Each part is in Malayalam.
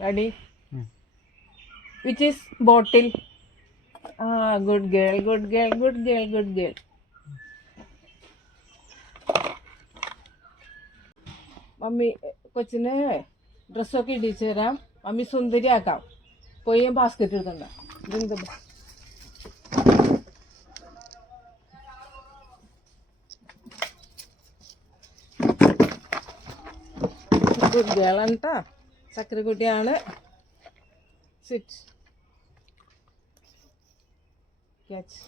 Ready? Which is bottle? Ah, good girl, good girl, good girl, good girl. Mummy കൊച്ചിന് ഡ്രസ്സൊക്കെ ഇടിച്ചു തരാം. മമ്മി സുന്ദരിയാക്കാം. പോയി ബാസ്ക്കറ്റ് എടുക്കണ്ട. ഇതെന്താ ഗുഡ് ഗേൾ ആണ് കേട്ടോ. ചക്കരക്കുട്ടിയാണ്. സിറ്റ് ക്യാച്ച്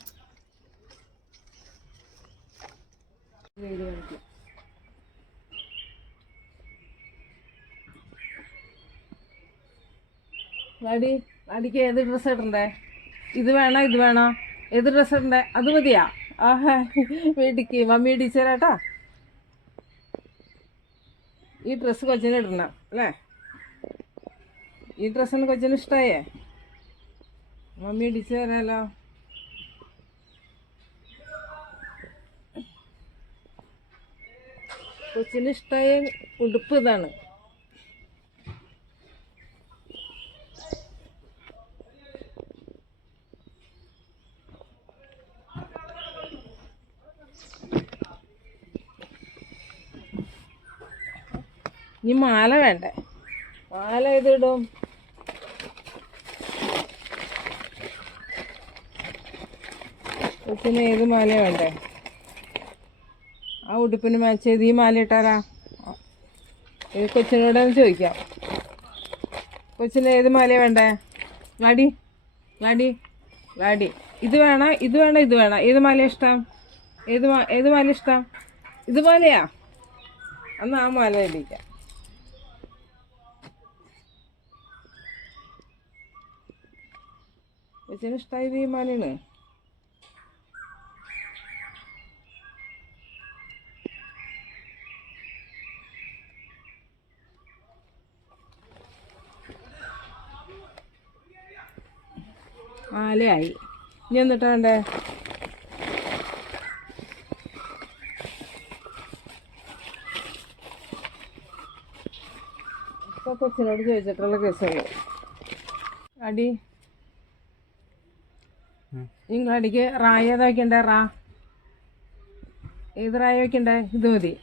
വാടി. വാടിക്ക് ഏത് ഡ്രസ്സ് ഇടണ്ടേ? ഇത് വേണോ ഇത് വേണോ? ഏത് ഡ്രസ്സ് ഇടണ്ടേ? അത് മതിയാ? ആഹാ, വീട്ടിക്ക് മമ്മി ഇടിച്ചു തരാട്ടാ. ഈ ഡ്രസ്സ് കൊച്ചിന് ഇടണം അല്ലേ? ഈ ഡ്രസ്സിന് കൊച്ചിന് ഇഷ്ടമായേ? മമ്മി ഇടിച്ചു തരാലോ. കൊച്ചിന് ഇഷ്ടമായ ഉടുപ്പ് ഇതാണ്. ഇനി മാല വേണ്ടേ? മാല ഏതിടും? കൊച്ചിന് ഏത് മാല വേണ്ടേ? ആ ഉടുപ്പിന് മാച്ച് ചെയ്ത് ഈ മാല ഇട്ടാരാ? ഇത് കൊച്ചിനോടൊന്ന് ചോദിക്കാം. കൊച്ചിന് ഏത് മാല വേണ്ടേ? വാടി വാടി വാടി. ഇത് വേണോ ഇത് വേണോ ഇത് വേണോ? ഏത് മാല ഇഷ്ടം? ഏത് മാല ഇഷ്ടം? ഇത് മാലയാ? എന്നാൽ ആ മാല ഇടിക്കാം. കൊച്ചിന് ഇഷ്ടമായത് ഈ മാലയാണ്. മാലയായി. ഇനി എന്നിട്ടാ വേണ്ടേ? ഇപ്പൊ കൊച്ചിനോട് ചോദിച്ചിട്ടുള്ള കേസുള്ളൂ. അടി നിങ്ങളടിക്ക് റായ ഏതാ വയ്ക്കണ്ടേ? ഏത് റായ വയ്ക്കണ്ടേ? ഇത് മതി.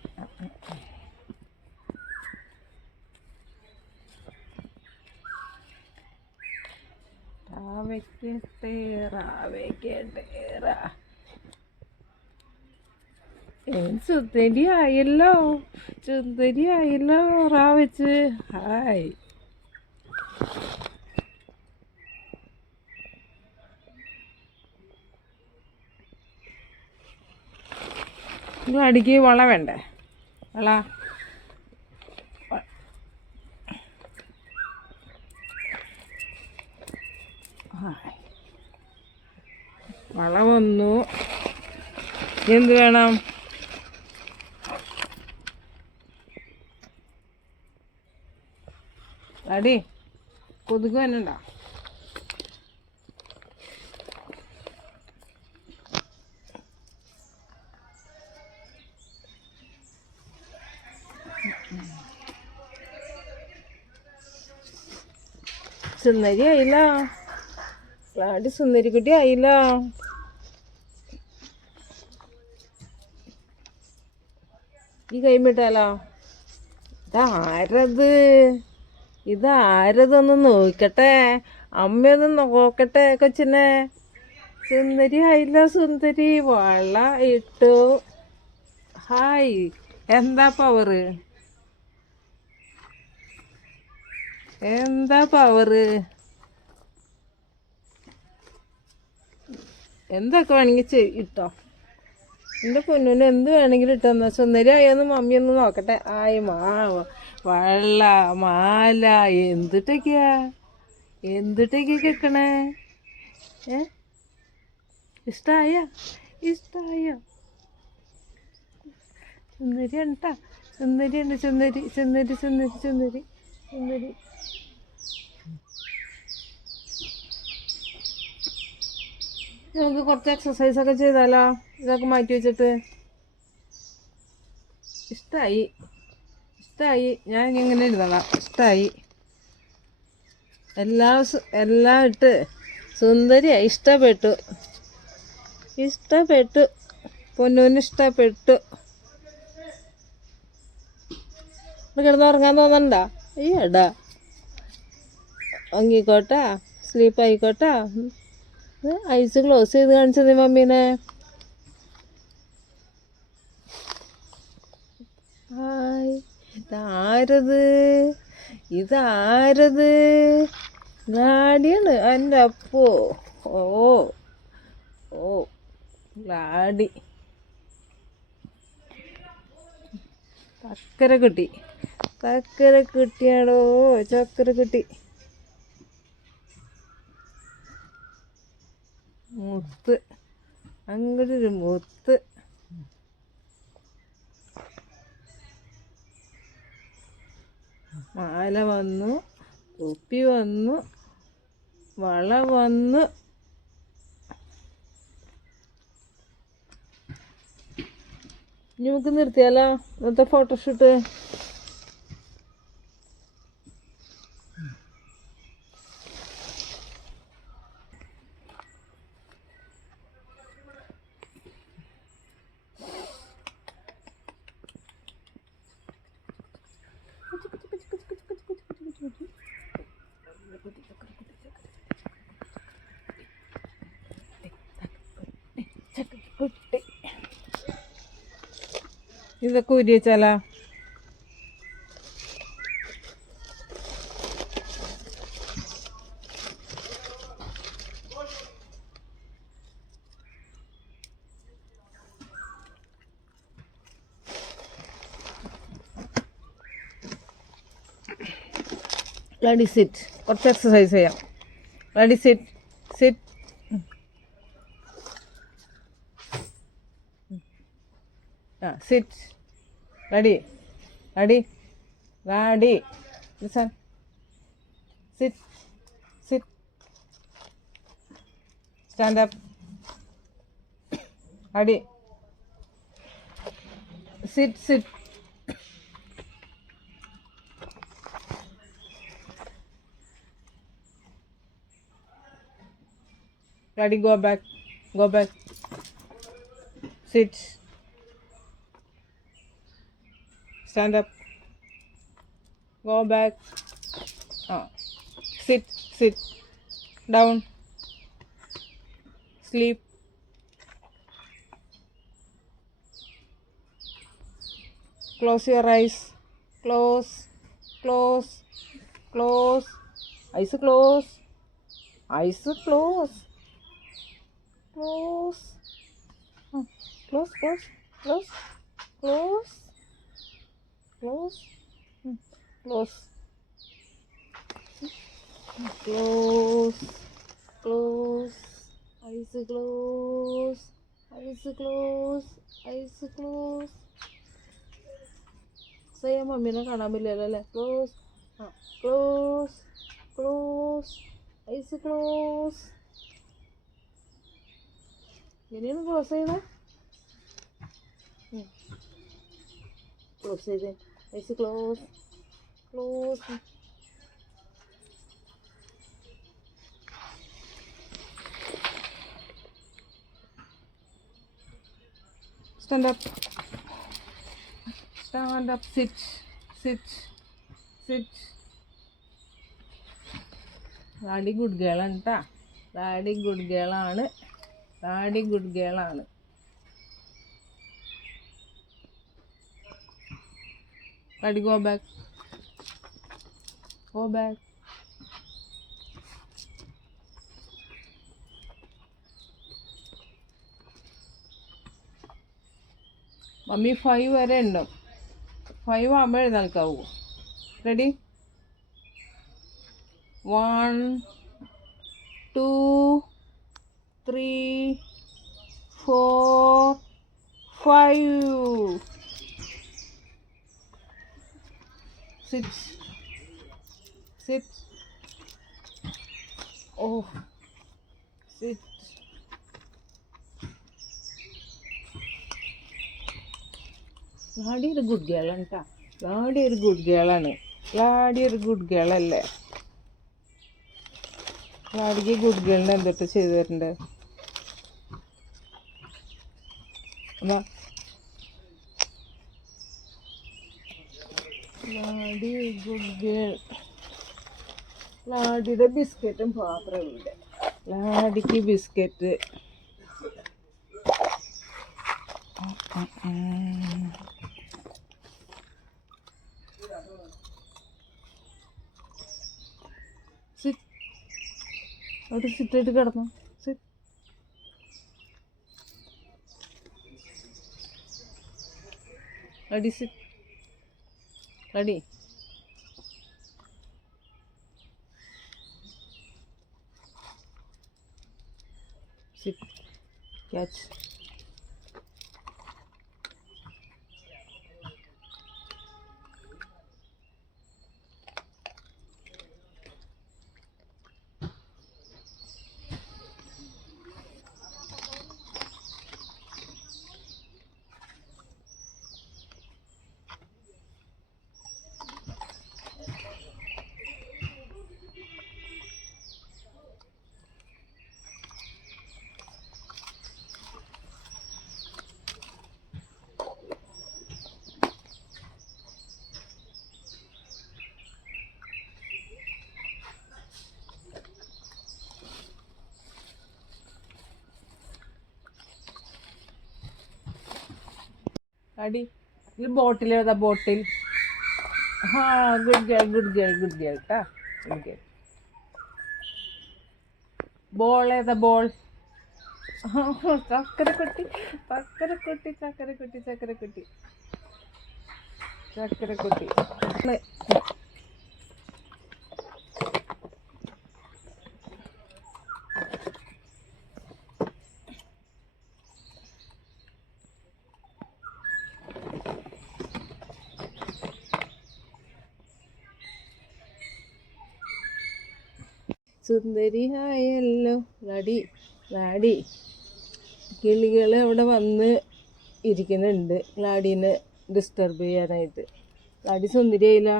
സുന്ദരിയായല്ലോ, സുന്ദരിയായല്ലോ റാ വെച്ച്. ഹായ്. അടിക്ക് വള വേണ്ടേ? വള വള വന്നു. എന്ത് വേണം? അടി കൊതുക് വന്നണ്ട. സുന്ദരി ആയില്ല. പ്ലാടി സുന്ദരിക്കുട്ടി ആയില്ല. ഈ കൈമിട്ടാലോ? ഇതാരത്? ഇതാരതൊന്ന് നോക്കട്ടെ. അമ്മയൊന്ന് നോക്കട്ടെ കൊച്ചിനെ. സുന്ദരി ആയില്ല. സുന്ദരി വള ഇട്ടു. ഹായ്. എന്താ പവറ്? എന്താ പവറ്? എന്തൊക്കെ വേണമെങ്കിൽ ഇട്ടോ. എൻ്റെ പൊന്നിന് എന്ത് വേണമെങ്കിലും ഇട്ടെന്നാ. സുന്ദരി ആയെന്ന് മമ്മി ഒന്ന് നോക്കട്ടെ. ആയി വള്ള മാല എന്തിട്ടൊക്കെയാ കേൾക്കണേ? ഇഷ്ടായ? ഇഷ്ടായോ? സുന്ദരിയാണ് കേട്ടാ. സുന്ദരിയാണ്. സുന്ദരി സുന്ദരി സുന്ദരി സുന്ദരി സുന്ദരി. നമുക്ക് കുറച്ച് എക്സസൈസൊക്കെ ചെയ്താലോ? ഇതൊക്കെ മാറ്റി വെച്ചിട്ട്. ഇഷ്ടമായി. ഞാൻ ഇങ്ങനെ ഇരുന്നോളാം. ഇഷ്ടമായി. എല്ലാം ഇട്ട് സുന്ദരിയാ. ഇഷ്ടപ്പെട്ടു പൊന്നൂന് ഇഷ്ടപ്പെട്ടു. കിടന്നുറങ്ങാൻ തോന്നണ്ട? അയ്യടാ, ഉറങ്ങിക്കോട്ടാ, സ്ലീപ്പ് ആയിക്കോട്ടാ. ഐസ് ക്ലോസ് ചെയ്ത് കാണിച്ചത് മമ്മീനെ. ഹായ്, ഇതാരത്? ലാഡിയാണ്. എൻ്റെ അപ്പോ. ഓ ഓ ലാഡി. ചക്കര കുട്ടിയാണോ? ചക്കര കുട്ടി. മുത്ത്, അങ്ങോട്ടൊരു മുത്ത്. മാല വന്നു, കുപ്പി വന്നു, വള വന്നു. ഇനി നമുക്ക് നിർത്തിയാലോ ഇന്നത്തെ ഫോട്ടോഷൂട്ട്? ഇതൊക്കെ ഊരി വെച്ചാലാ? ലാഡി സിറ്റ്. കുറച്ച് എക്സസൈസ് ചെയ്യാം. ലാഡി സിറ്റ്. സിറ്റ്. ലാഡി ലിസൺ. സിറ്റ്. Stand up. ലാഡി sit. Daddy, go back. Sit. Stand up. Go back. Sit. Down. Sleep. Close your eyes. Close. Eyes close. Close. Eyes close. Saya മമ്മീനെ കാണാൻ പറ്റില്ലല്ലോ അല്ലേ? Close. Eyes close. ഇനിയൊന്ന് ക്ലോസ് ചെയ്യണേ. ക്ലോസ് ചെയ്തേ. Eyes close. Stand up. Sit. ലാഡി ഗുഡ് ഗേൾ ആണ് കേട്ടാ. ലാഡി ഗുഡ് ഗേളാണ്. ലാഡി go back. മമ്മി 5 വരെ ഉണ്ടോ? 5 ആകുമ്പോൾ എഴുന്നേൽക്കാവൂ. റെഡി? 1 2 3 4 5. Sit. Oh, sit. ലാഡി ഒരു ഗുഡ് ഗേൾ ആണ് കേട്ടോ. ലാഡി ഒരു ഗുഡ് ഗേൾ അല്ലേ? ലാഡിക്ക് ഗുഡ് ഗേളിന് എന്തൊട്ട് ചെയ്തു തരണ്ടേ? ലാഡി ഗുഡ് ഗേൾ. ലാഡിയുടെ ബിസ്ക്കറ്റും പാത്രം ഇവിടെ. ലാഡിക്ക് ബിസ്ക്കറ്റ്. അവിടെ സിറ്റായിട്ട് കിടന്നു. അടി സിറ്റ്. അടി. സിറ്റ്. ക്യാച്ച്. അടി. ഇത് ബോട്ടിൽ ഏതാ? ബോട്ടിൽ. ഹാ, good girl, good girl, good girl കേട്ടാ. Good girl. ബോൾ ഏതാ? ബോൾ. ചക്കരക്കുട്ടി, ചക്കരക്കുട്ടി, ചക്കരക്കുട്ടി, ചക്കരക്കുട്ടി, ചക്കരക്കുട്ടി. സുന്ദരിയായല്ലോ ലാഡി. ലാഡി കിളികൾ അവിടെ വന്ന് ഇരിക്കുന്നുണ്ട് ലാഡീനെ ഡിസ്റ്റർബ് ചെയ്യാനായിട്ട്. ലാഡി സുന്ദരിയായില്ല.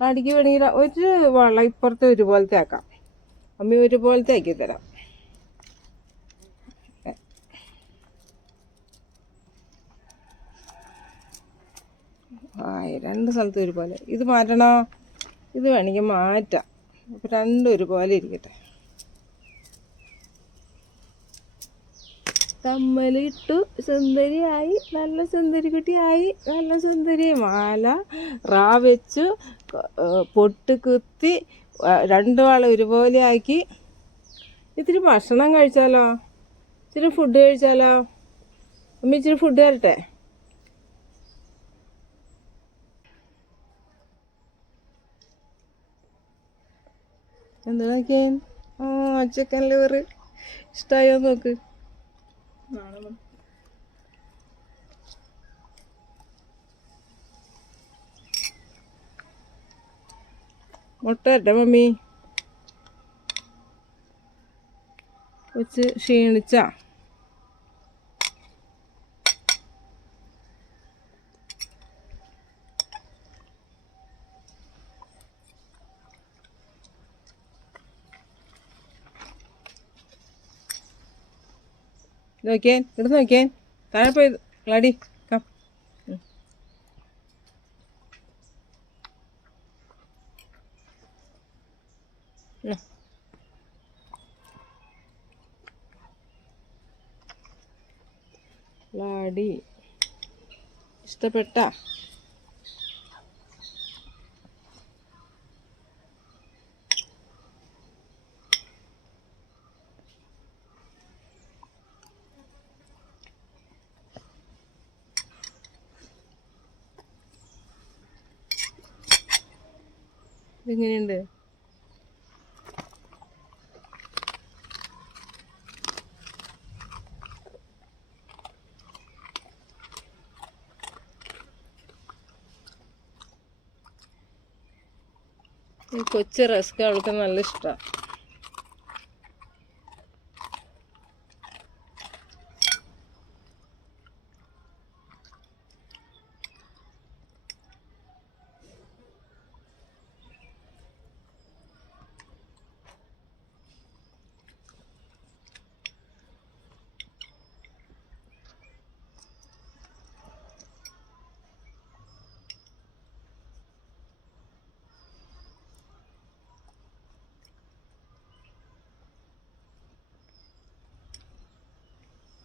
ലാഡിക്ക് വേണമെങ്കിൽ ഒരു വള ഇപ്പുറത്തെ ഒരുപോലത്തെ ആക്കാം. അമ്മ ഒരുപോലത്തെ ആക്കി തരാം. രണ്ട് സ്ഥലത്തും ഒരുപോലെ. ഇത് മാറ്റണോ? ഇത് വേണമെങ്കിൽ മാറ്റാം. അപ്പം രണ്ടും ഒരുപോലെ ഇരിക്കട്ടെ. കമ്മലിട്ടു, സുന്ദരിയായി, നല്ല സുന്ദരി കുട്ടിയായി, നല്ല സുന്ദരി. മാല റാ വെച്ചു, പൊട്ട് കുത്തി, രണ്ട് വാള ഒരുപോലെ ആക്കി. ഇത്തിരി ഭക്ഷണം കഴിച്ചാലോ? ഇച്ചിരി ഫുഡ് കഴിച്ചാലോ? അമ്മ ഇച്ചിരി ഫുഡ് തരട്ടെ? എന്താ ചിക്കൻ ലിവർ ഇഷ്ടമായോ നോക്ക്. മുട്ട തരട്ടെ മമ്മി? വെച്ച് ക്ഷീണിച്ചാ? നോക്കിയാൻ ഇവിടെ നോക്കിയാൻ താഴെ പോയി ലാഡി. കം. ലാഡി ഇഷ്ടപ്പെട്ട? ഇതെങ്ങനെയുണ്ട്? ഈ കൊച്ചു റസ്ക് അവൾക്ക് നല്ല ഇഷ്ടമാണ്.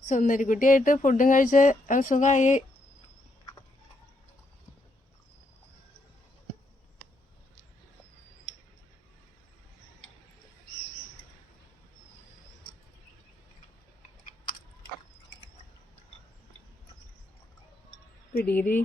സുന്ദരിക്കുട്ടിയായിട്ട് ഫുഡും കഴിച്ച് സുഖമായി. പിടിയിരി.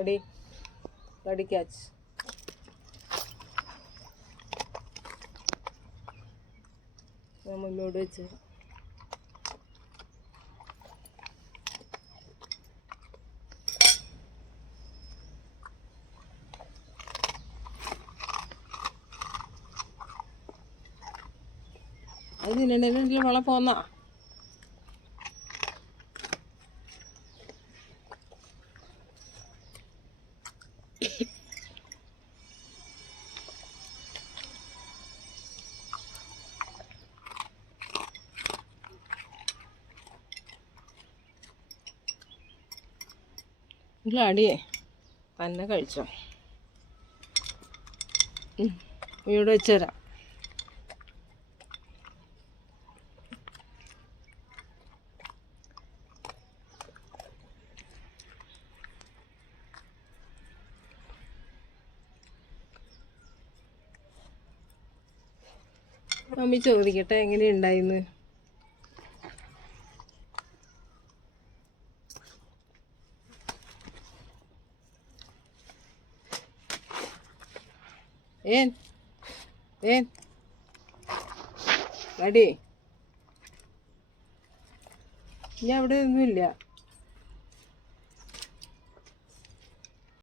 അടി അടി ക്യാച്ച്. ഞാൻ മുന്നോട്ട് വെച്ച് അത് തിന്നണേലും വള പോന്നാ. അടിയേ തന്നെ കഴിച്ചോ. ഇവിടെ വെച്ച് തരാം. മമ്മി ചോദിക്കട്ടെ എങ്ങനെയുണ്ടായിന്ന്. അടി ഞാൻ അവിടെ ഒന്നുമില്ല.